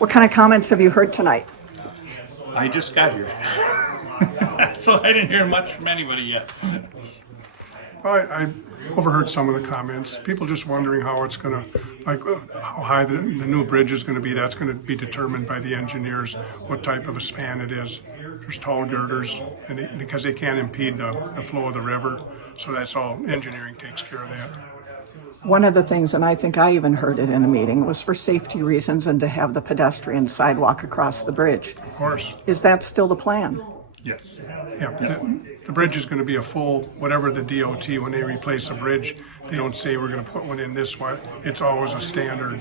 What kind of comments have you heard tonight? I just got here, so I didn't hear much from anybody yet. Well, I overheard some of the comments. People just wondering how it's going to, like, how high the new bridge is going to be. That's going to be determined by the engineers, what type of a span it is. There's tall girders, and because they can't impede the flow of the river. So that's all, engineering takes care of that. One of the things, and I think I even heard it in a meeting, was for safety reasons and to have the pedestrian sidewalk across the bridge. Of course. Is that still the plan? Yes. Yeah, the bridge is going to be a full, whatever the DOT, when they replace a bridge, they don't say we're going to put one in this way. It's always a standard.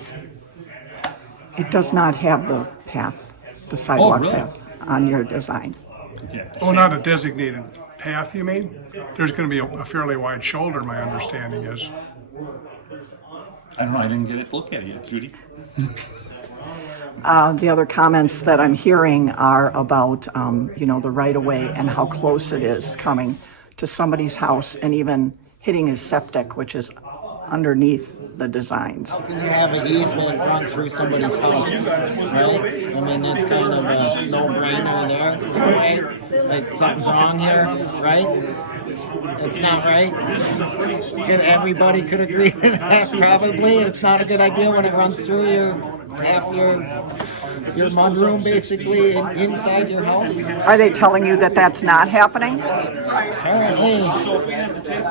It does not have the path, the sidewalk really? path on your design. Yeah, Oh, not a designated path, you mean? There's going to be a fairly wide shoulder, my understanding is. I don't know. I didn't get it to look at it yet, Judy. The other comments that I'm hearing are about, the right-of-way and how close it is coming to somebody's house and even hitting his septic, which is underneath the designs. Can you have an easement run through somebody's house, right? I mean, that's kind of a no-brainer there, right? Like, something's wrong here, right? It's not right. And everybody could agree to that, probably. It's not a good idea when it runs through half your mudroom, basically, inside your house. Are they telling you that that's not happening? Apparently.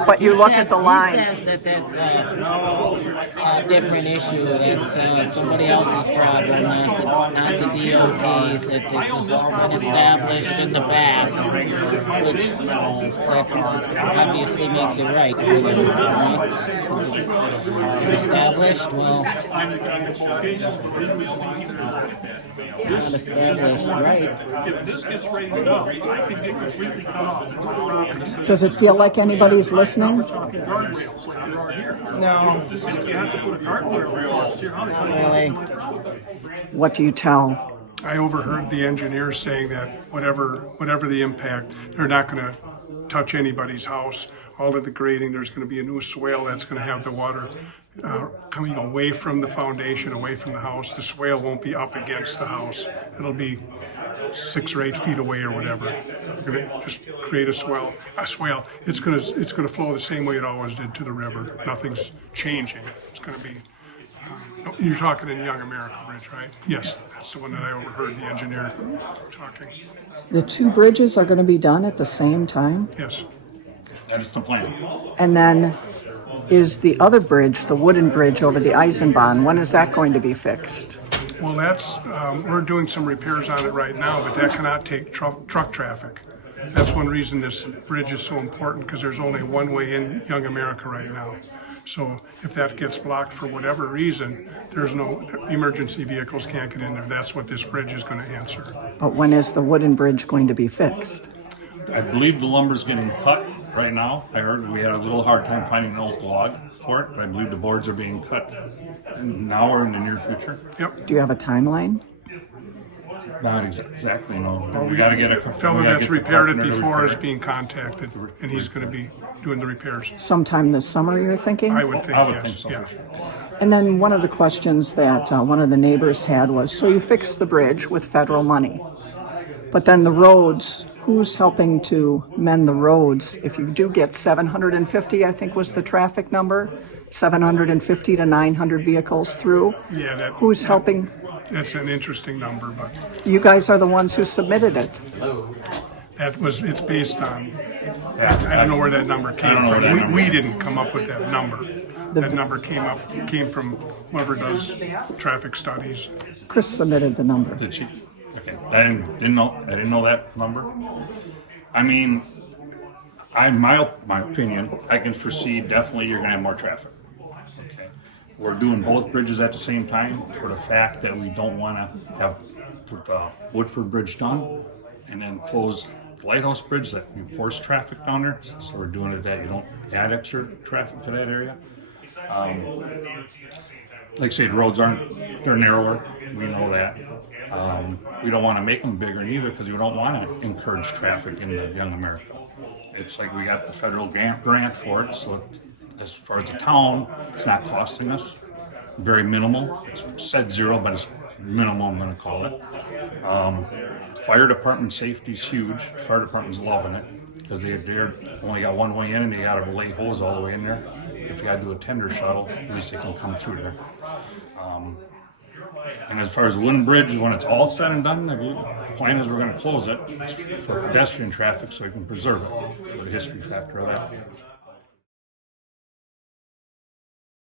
But you look at the He lines. says that that's a different issue. That's somebody else's problem, not the DOT's. That this has all been established in the past, which that obviously makes it right for them, right? 'Cause it's established. Well, not established, right? Does it feel like anybody's listening? No. Really. What do you tell? I overheard the engineers saying that whatever the impact, they're not going to touch anybody's house. All of the grading, there's going to be a new swale that's going to have the water coming away from the foundation, away from the house. The swale won't be up against the house. It'll be 6 or 8 feet away or whatever. We're going to just create a swale. It's going to flow the same way it always did to the river. Nothing's changing. It's going to be. You're talking in Young America Bridge, right? Yes, that's the one that I overheard the engineer talking. The two bridges are going to be done at the same time? Yes. That is the plan. And then is the other bridge, the wooden bridge over the Eisenbahn, when is that going to be fixed? Well, that's we're doing some repairs on it right now, but that cannot take truck traffic. That's one reason this bridge is so important, because there's only one way in Young America right now. So if that gets blocked for whatever reason, there's no emergency vehicles can't get in there. That's what this bridge is going to answer. But when is the wooden bridge going to be fixed? I believe the lumber's getting cut right now. I heard we had a little hard time finding an oak log for it, but I believe the boards are being cut now or in the near future. Yep. Do you have a timeline? Not exactly, no. Well, We got to get a fellow that's repaired it before is being contacted, and he's going to be doing the repairs. Sometime this summer, you're thinking? I would think, I would yes. think so. Yeah. And then one of the questions that one of the neighbors had was, so you fixed the bridge with federal money, but then the roads, who's helping to mend the roads? If you do get 750, I think was the traffic number, 750 to 900 vehicles through, Yeah, who's helping? That's an interesting number, but You guys are the ones who submitted it. it's based on, I don't know where that number came don't know where that from. number We came didn't come up with that number. That number came from whoever does traffic studies. Chris submitted the number. Did she? Okay. I didn't know that number. I mean, my opinion, I can foresee definitely you're going to have more traffic. Okay. We're doing both bridges at the same time for the fact that we don't want to have the Woodford Bridge done and then close the Lighthouse Bridge that we force traffic down there. So we're doing it that you don't add extra traffic to that area. Like I say, the roads they're narrower. We know that. We don't want to make them bigger either because we don't want to encourage traffic in the Young America. It's like we got the federal grant for it, so as far as the town, it's not costing us. Very minimal. It's said zero, but it's minimum, I'm gonna call it. Fire department safety's huge. Fire department's loving it because they're only got one way in and they gotta lay hose all the way in there. If you gotta do a tender shuttle, at least they can come through there. And as far as the wooden bridge, when it's all said and done, the plan is we're gonna close it for pedestrian traffic so we can preserve it for the history factor of that.